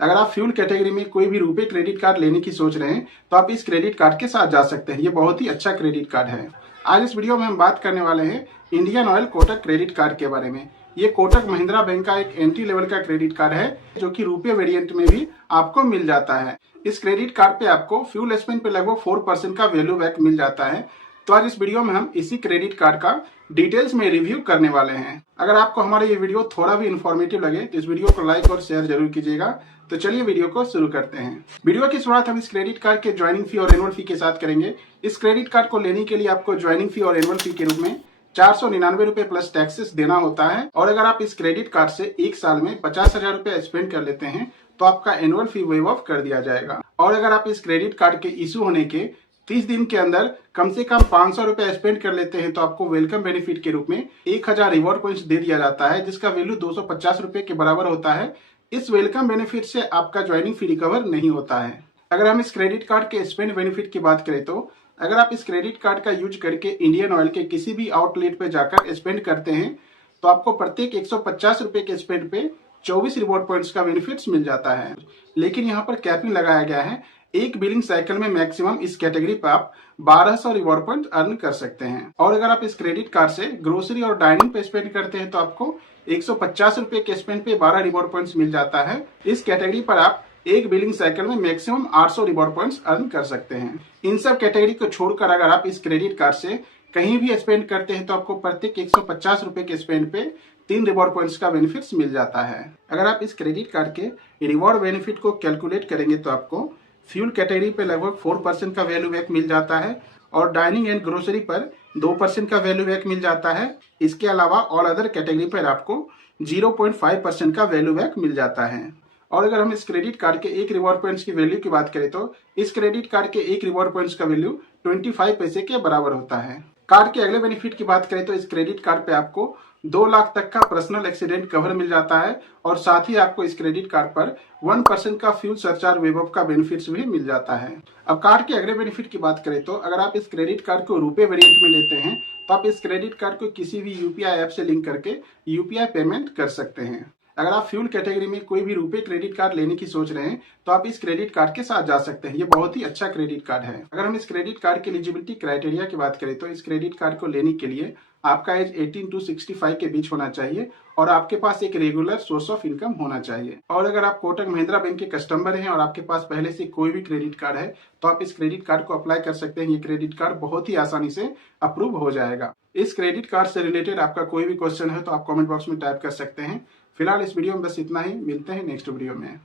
अगर आप fuel category में कोई भी रुपए क्रेडिट कार्ड लेने की सोच रहे हैं तो आप इस क्रेडिट कार्ड के साथ जा सकते हैं। ये बहुत ही अच्छा क्रेडिट कार्ड है। आज इस वीडियो में हम बात करने वाले हैं Indian oil Kotak credit card के बारे में। ये कोटक महिंद्रा बैंक का एक एंट्री लेवल का क्रेडिट कार्ड है जो कि रुपए वेरिएंट में भी आपको मिल जाता है। इस क्रेडिट कार्ड पे आपको फ्यूल स्पेंड पे लगभग 4% का वैल्यू बैक मिल जाता है। तो आज इस वीडियो में हम इसी क्रेडिट कार्ड का डिटेल्स में रिव्यू करने वाले हैं। अगर आपको हमारा ये वीडियो थोड़ा भी इंफॉर्मेटिव लगे तो इस वीडियो को लाइक और शेयर जरूर कीजिएगा। तो चलिए वीडियो को शुरू करते हैं। वीडियो की शुरुआत हम इस क्रेडिट कार्ड के ज्वाइनिंग फी और एनुअल फी के साथ करेंगे। इस क्रेडिट कार्ड को लेने के लिए आपको ज्वाइनिंग फी और एनुअल फी के रूप में 499 रुपए प्लस टैक्सेस देना होता है। और अगर आप इस क्रेडिट कार्ड से एक साल में 50,000 रुपए स्पेंड कर लेते हैं तो आपका एनुअल फी वेव ऑफ कर दिया जाएगा। और अगर आप इस क्रेडिट कार्ड के इशू होने के 30 दिन के अंदर कम से कम 500 रुपए स्पेंड कर लेते हैं तो आपको वेलकम बेनिफिट के रूप में 1000 रिवॉर्ड पॉइंट्स दे दिया जाता है, जिसका वैल्यू 250 रुपए के बराबर होता है। इस वेलकम बेनिफिट से आपका ज्वाइनिंग फी रिकवर नहीं होता है। अगर हम इस क्रेडिट कार्ड के स्पेंड बेनिफिट की बात करें तो अगर आप इस क्रेडिट कार्ड का यूज करके इंडियन ऑयल के किसी भी आउटलेट पे जाकर स्पेंड करते हैं तो आपको प्रत्येक 150 रुपए के स्पेंड पे 24 रिवॉर्ड पॉइंट्स का बेनिफिट्स मिल जाता है। लेकिन यहाँ पर कैपिंग लगाया गया है। एक बिलिंग साइकिल में मैक्सिमम इस कैटेगरी पर आप 1200 रिवॉर्ड पॉइंट अर्न कर सकते हैं। और अगर आप इस क्रेडिट कार्ड से ग्रोसरी और डाइनिंग पे स्पेंड करते हैं तो आपको 150 रुपए के स्पेंड पे 12 रिवॉर्ड पॉइंट्स मिल जाता है। इस कैटेगरी पर आप एक बिलिंग साइकिल में मैक्सिमम 800 रिवॉर्ड पॉइंट्स अर्न कर सकते हैं। इन सब कैटेगरी को छोड़कर अगर आप इस क्रेडिट कार्ड से कहीं भी स्पेंड करते हैं तो आपको प्रत्येक 150 रुपए के स्पेंड पे 3 रिवॉर्ड पॉइंट्स का बेनिफिट्स मिल जाता है। अगर आप इस क्रेडिट कार्ड के रिवॉर्ड बेनिफिट को कैलकुलेट करेंगे तो आपको फ्यूल कैटेगरी पे लगभग 4% का वैल्यू बैक मिल जाता है और डाइनिंग एंड ग्रोसरी पर 2% का वैल्यू बैक मिल जाता है। इसके अलावा ऑल अदर कैटेगरी पर आपको 0.5% का वैल्यू बैक मिल जाता है। और अगर हम इस क्रेडिट कार्ड के एक रिवॉर्ड पॉइंट्स की वैल्यू की बात करें तो इस क्रेडिट कार्ड के एक रिवॉर्ड पॉइंट्स का वैल्यू 25 पैसे के बराबर होता है। कार्ड के अगले बेनिफिट की बात करें तो इस क्रेडिट कार्ड पे आपको 2 लाख तक का पर्सनल एक्सीडेंट कवर मिल जाता है और साथ ही आपको इस क्रेडिट कार्ड पर 1% का फ्यूल सरचार्ज वेव ऑफ का बेनिफिट्स भी मिल जाता है। अब कार्ड के अगले बेनिफिट की बात करें तो अगर आप इस क्रेडिट कार्ड को रुपए वेरिएंट में लेते हैं तो आप इस क्रेडिट कार्ड को किसी भी यूपीआई ऐप से लिंक करके यूपीआई पेमेंट कर सकते हैं। अगर आप फ्यूल कैटेगरी में कोई भी रुपए क्रेडिट कार्ड लेने की सोच रहे हैं तो आप इस क्रेडिट कार्ड के साथ जा सकते हैं। ये बहुत ही अच्छा क्रेडिट कार्ड है। अगर हम इस क्रेडिट कार्ड के एलिजिबिलिटी क्राइटेरिया की बात करें तो इस क्रेडिट कार्ड को लेने के लिए आपका एज 18 to 65 के बीच होना चाहिए और आपके पास एक रेगुलर सोर्स ऑफ इनकम होना चाहिए। और अगर आप कोटक महिंद्रा बैंक के कस्टमर हैं और आपके पास पहले से कोई भी क्रेडिट कार्ड है तो आप इस क्रेडिट कार्ड को अप्लाई कर सकते हैं। ये क्रेडिट कार्ड बहुत ही आसानी से अप्रूव हो जाएगा। इस क्रेडिट कार्ड से रिलेटेड आपका कोई भी क्वेश्चन है तो आप कमेंट बॉक्स में टाइप कर सकते हैं। फिलहाल इस वीडियो में बस इतना ही। मिलते हैं नेक्स्ट वीडियो में।